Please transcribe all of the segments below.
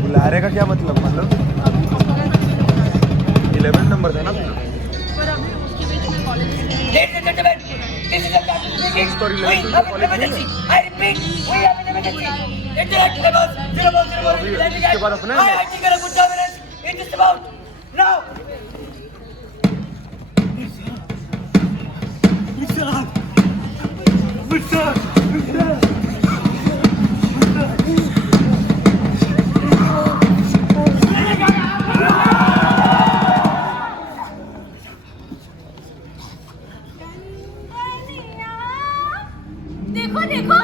बुलारे का क्या मतलब 11 नंबर था ना इसके बाद अपने देखो देखो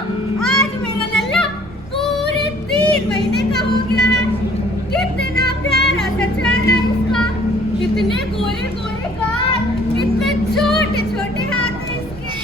आज मेरा नल्ला पूरे 3 महीने का हो गया है। कितना प्यारा सा चेहरा है इसका, कितने गोरे गोरे गाल, कितने छोटे छोटे हाथ हैं इसके।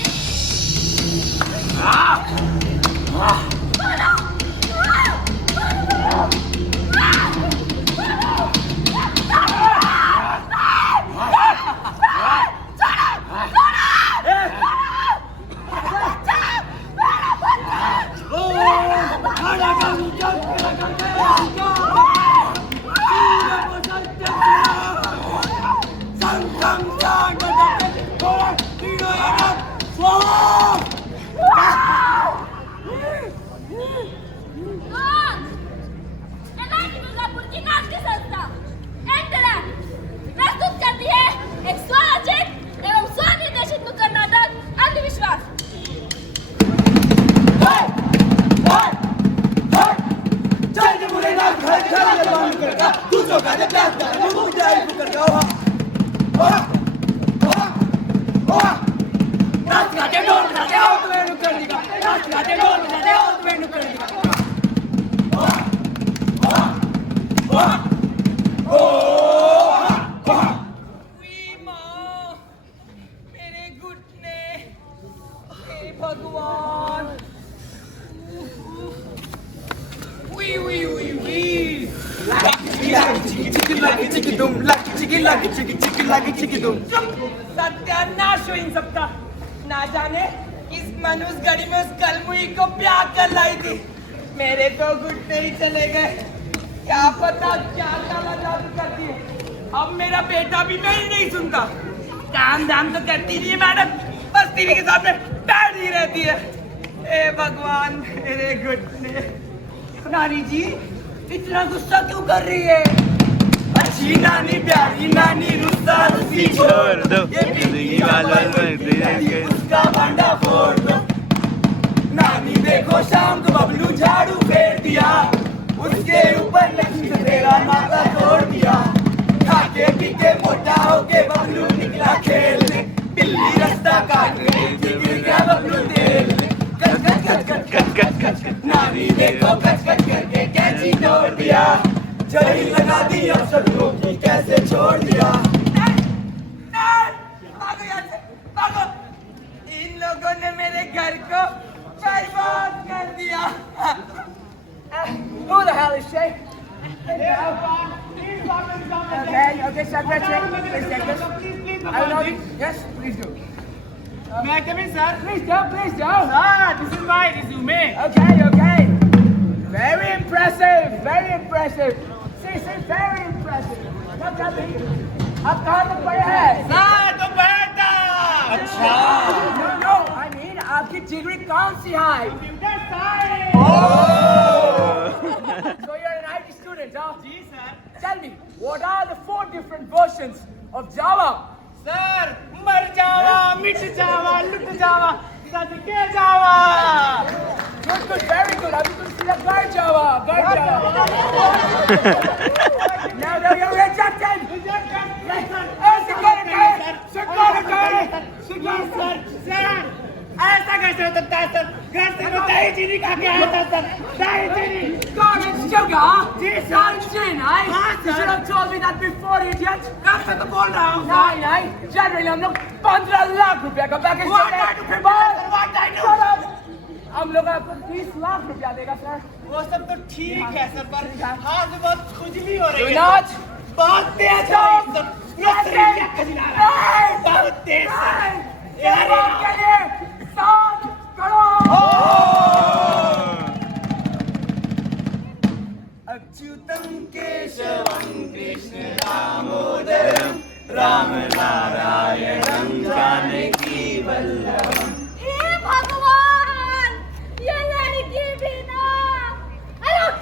सत्यानाश हो इन सबका। ना जाने किस मनुष्य गड़ी में उस कलमुई को प्यार कर लाई थी। मेरे तो घुटने ही चले गए। क्या पता क्या काला जादू करती है। अब मेरा बेटा भी मेरी नहीं सुनता। काम धाम तो करती नहीं है मैडम, बस टीवी के सामने बैठी रहती है। ए भगवान मेरे घुटने। नानी जी इतना गुस्सा क्यों कर रही है? अच्छी नानी प्यारी नानी रुस्सा रुस्सी छोड़ दो, ये जिंदगी वाला उसका भांडा फोड़ दो। नानी देखो शाम को बबलू झाड़ू फेर दिया, उसके ऊपर लक्ष्मी तेरा नाता तोड़ दिया। खाके पीके मोटा होके बबलू निकला खेलने, बिल्ली रास्ता काटने गिर गया बबलू तेल में। Cut cut cut cut cut cut cut नानी देखो कट कट करके कैंची तोड़ दिया। जड़ी लगा दी अब शत्रुओं की कैसे छोड़ दिया। भागो, इन लोगों ने मेरे घर को बर्बाद कर दिया। Who the hell is she? Okay, secretary, please take this. I know you. Yes, please do. May I come in, sir? Please do, please do. Sir, this is my resume. Okay. Very impressive, very impressive. See, very impressive. Look at me. अब कहाँ तक पढ़े हैं? Sir, तो बैठा। अच्छा। No, I mean आपकी degree कौन सी है? Computer science. Oh. So you're an IT student, huh? Ji sir. Tell me, what are the 4 different versions of Java? Sir, मर जावा, मिट जावा, लुट जावा, सदके जावा। Good, very good. I'm going to see the guard Java. Now you're rejected. Security. Sir, ऐसा कैसे हो सकता है sir? घर से मैं दही चीनी खा के आया था सर, दही चीनी। Garbage sugar? जी, sir. Sunshine, eh? हाँ, You sir. should have told me that before, idiot. घर से तो बोल रहा हूँ सर। नहीं, नहीं, जनरली हम लोग 15 लाख रुपया का package What I do, sir? What I do? हम लोग आपको 30 लाख रुपया देगा सर। वो सब तो ठीक है सर, पर हाथ में बहुत खुजली हो रही है। विनाश, बहुत तेज हो रही है सर, पूरा शरीर में खजला रहा है। बहुत तेज सर। ये बात के लिए 7 करोड़। अच्युतम केशवम कृष्ण दामोदरम राम नारायणम जानकी वल्लभम। हे भगवान, ये लड़की भी ना, अरे उठ,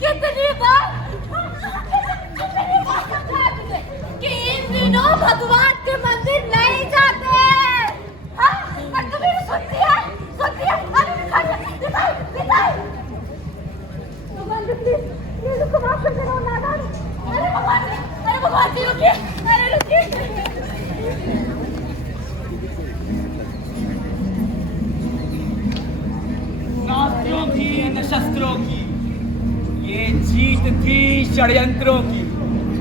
कितनी बार समझाया तुझे कि इन दिनों भगवान के मंदिर नहीं जाते। हाँ, पर तू मेरी सुनती है? अरे दिखाई। भगवान जी प्लीज, ये लोग को माफ कर देना नादान। अरे भगवान जी रुकिए, अरे रुकिए। शास्त्रों की न शस्त्रों की, ये जीत थी षड्यंत्रों की।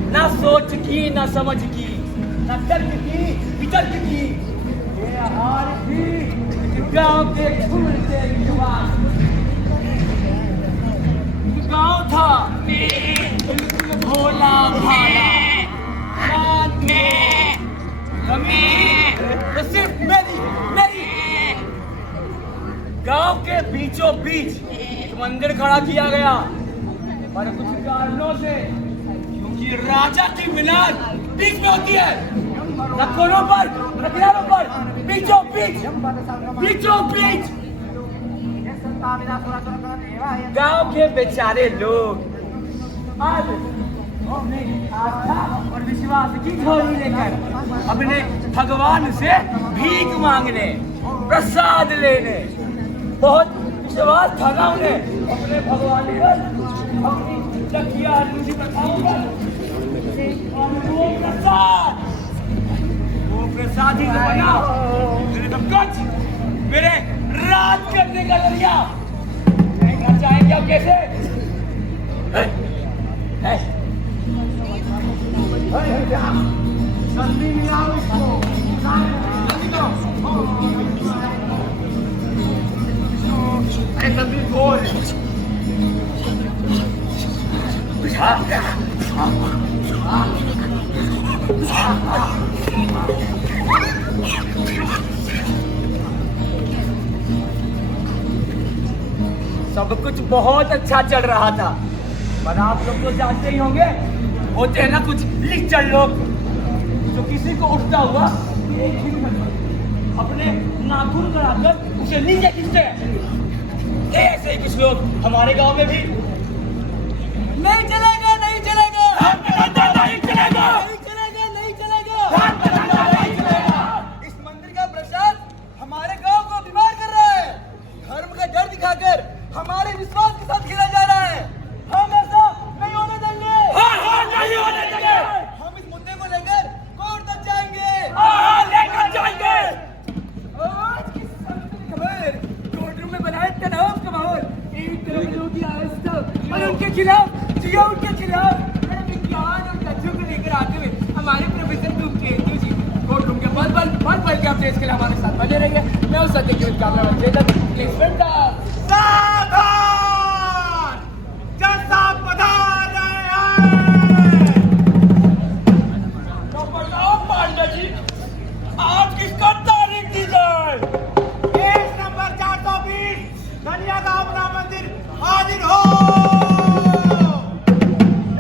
न सोच की न समझ की, न तर्क की वितर्क की, ये हार थी गांव के छूटते युवा। गांव था भोला भाला, तो सिर्फ मेरी गांव के बीचों बीच एक मंदिर खड़ा किया गया, और कुछ कारणों से, क्योंकि राजा की मिलाद बीच में होती है, न कोनों पर न किनारों पर, बीचों बीच गांव के बेचारे लोग आज अपनी आस्था और विश्वास की झोली लेकर अपने भगवान से भीख मांगने, प्रसाद लेने, बहुत विश्वास था ना उन्हें अपने भगवान पर, अपनी चकिया रूसी प्रथाओं पर, और वो प्रसाद ही तो बना मेरे तो कुछ मेरे राज करने का जरिया। देखना चाहेंगे अब कैसे? जल्दी मिलाओ इसको, अरे जल्दी बोल। सब कुछ बहुत अच्छा चल रहा था, पर आप लोग तो जानते ही होंगे, होते हैं ना कुछ लिचड़ लोग जो किसी को उठता हुआ एक ही मिनट में अपने नाखून कराकर उसे नीचे खींचते हैं। ऐसे ही कुछ लोग हमारे गांव में भी। नहीं चलेगा, नहीं चलेगा, नहीं चलेगा, नहीं चलेगा, नहीं चलेगा। इस मंदिर का प्रसाद हमारे गांव को बीमार कर रहा है, धर्म का डर दिखाकर हमारे विश्वास के साथ खेला जा रहा है। हम ऐसा नहीं होने देंगे। नहीं होने देंगे। हम इस मुद्दे को लेकर कोर्ट तक जाएंगे। लेकर जाएंगे। आज की सबसे खबर, कोर्ट रूम में बनाए तनाव का माहौल, एक तरफ लोगों की आस्था और उनके खिलाफ जिया, उनके खिलाफ विज्ञान और तथ्यों को लेकर आते हुए हमारे प्रोफेसर धूमकेतु जी कोर्ट रूम के बल के अपने इसके लिए हमारे साथ बने रहेंगे। मैं उस सत्य के कैमरा सावधान, जैसा पधार रहे हैं। तो बताओ पांडा जी, आज किसको तारीख दी जाए? केस नंबर 420 धनिया गांव राम मंदिर हाजिर हो।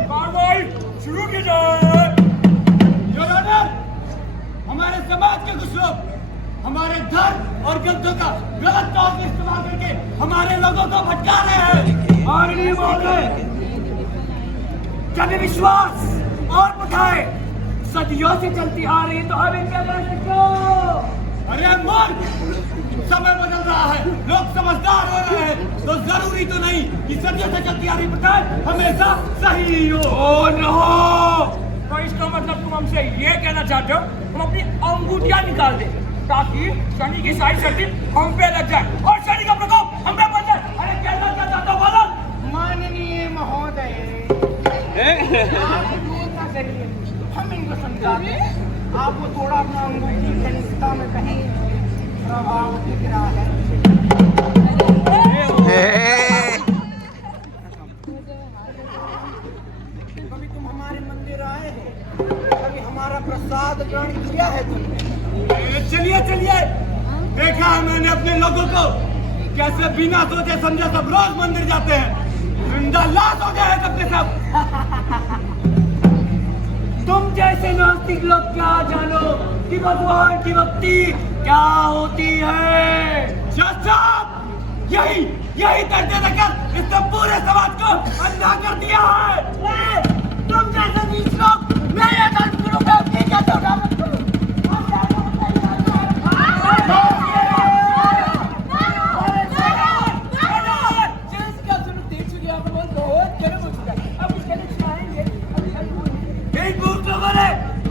कार्रवाई शुरू की जाए। योर ऑनर, हमारे समाज के कुछ लोग हमारे धर्म और ग्रंथों का गलत तौर पर इस्तेमाल करके हमारे लोगों को भटका रहे हैं। माननीय महोदय, जब ये विश्वास और प्रथाएं सदियों से चलती आ रही तो अब इनके अगेंस्ट क्यों? अरे मूर्ख, समय बदल रहा है, लोग समझदार हो रहे हैं, तो जरूरी तो नहीं कि सदियों से चलती आ रही प्रथाएं हमेशा सही हो। Oh no! तो इसका मतलब तुम हमसे ये कहना चाहते हो हम अपनी अंगूठियां निकाल दें? ताकि शनि की सारी सर्दी हम पे लग जाए और शनि का प्रकोप हम पे पड़ जाए। अरे कहना क्या चाहता हूँ बालक? माननीय महोदय, आप क्रोध ना करिए, हम इनको समझाते हैं। आपको थोड़ा अपना अंगूठी कनिष्ठता में कहीं प्रभाव दिख रहा है। कभी तुम हमारे मंदिर आए हो? कभी हमारा प्रसाद ग्रहण किया है तुमने? चलिए चलिए, देखा है मैंने अपने लोगों को कैसे बिना सोचे समझे सब रोज मंदिर जाते हैं। जिंदा लाश हो गए हैं सब के सब। तुम जैसे नास्तिक लोग क्या जानो कि भगवान की भक्ति क्या होती है। यही करते रहकर इसने पूरे समाज को अंधा कर दिया है। तुम जैसे नीच लोग मेरे धर्मगुरु पे अपनी कैसे उठा सकते हो?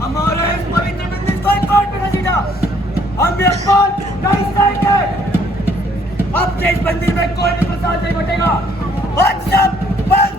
हमारे इस पवित्र मंदिर को कोर्ट में घसीटा, हम ये कोर्ट नहीं सहेंगे। अब से इस मंदिर में कोई भी प्रसाद नहीं बटेगा। और सब बंद।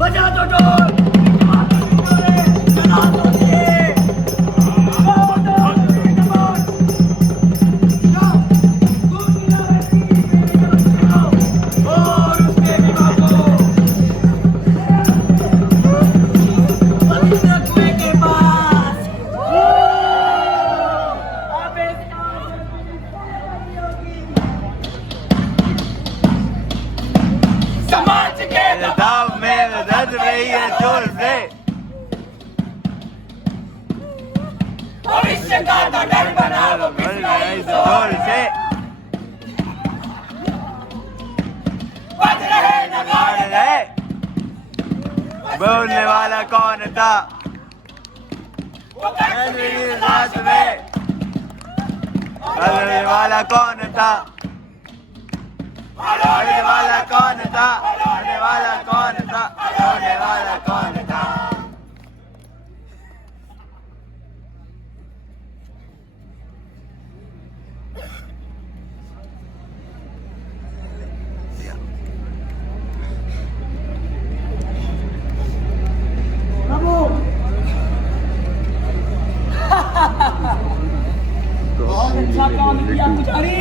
बजा दो ढोल। भविष्य का डर बना लो ढोल से। बज रहे नगाड़े, बोलने वाला कौन था? रात में बोलने वाला कौन था? बोलने वाला कौन था? बोलने वाला कौन था? बोलने वाला कौन था? बहुत अच्छा काम किया पुजारी।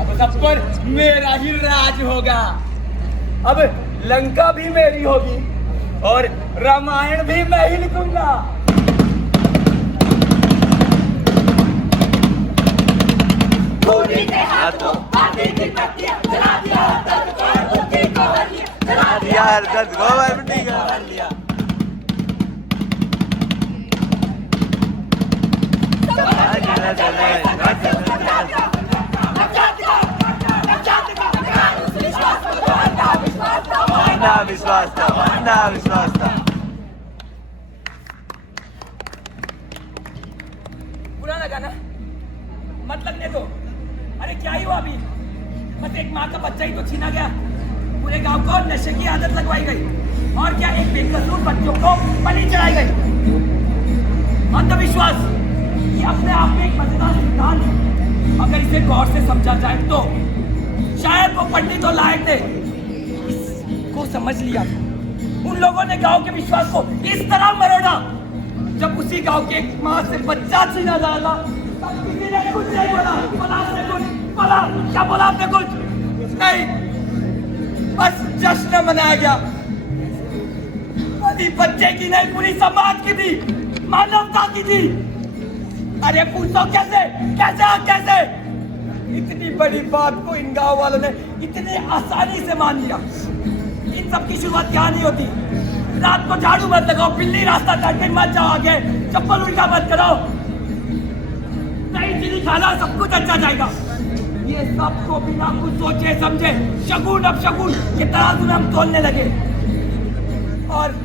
अब सब पर मेरा ही राज होगा। अब लंका भी मेरी होगी और रामायण भी मैं ही लिखूंगा। दर्द को भर लिया। विश्वास था। बुरा लगा ना? मत लगने दो। अरे क्या ही हुआ अभी? बस एक माँ का बच्चा ही तो छीना गया। पूरे गांव को नशे की आदत लगवाई गई और क्या एक बेकसूर बच्चों को बलि चढ़ाई गई। अंधविश्वास ये अपने आप में एक मजेदार सिद्धांत है। अगर इसे गौर से समझा जाए तो शायद वो पंडितों लायक थे। इसको समझ लिया। उन लोगों ने गांव के विश्वास को इस तरह मरोड़ा जब उसी गांव के एक माँ से बच्चा छीना डाला तब किसी ने कुछ नहीं बोला। बोला आपने कुछ? बोला क्या? बोला आपने कुछ? नहीं, बस जश्न मनाया गया। अभी बच्चे की नहीं, पूरी समाज की थी, मानवता की थी। अरे पूछो कैसे कैसे कैसे इतनी बड़ी बात को इन गांव वालों ने इतनी आसानी से मान लिया। इन सब की शुरुआत यहाँ नहीं होती। रात को झाड़ू मत लगाओ, बिल्ली रास्ता काट के मत जाओ आगे, चप्पल उल्टा मत करो, नई चीनी खाना, सब कुछ अच्छा जाएगा। ये सब को बिना कुछ सोचे समझे शगुन अब शगुन के तराजू में हम तोलने लगे। और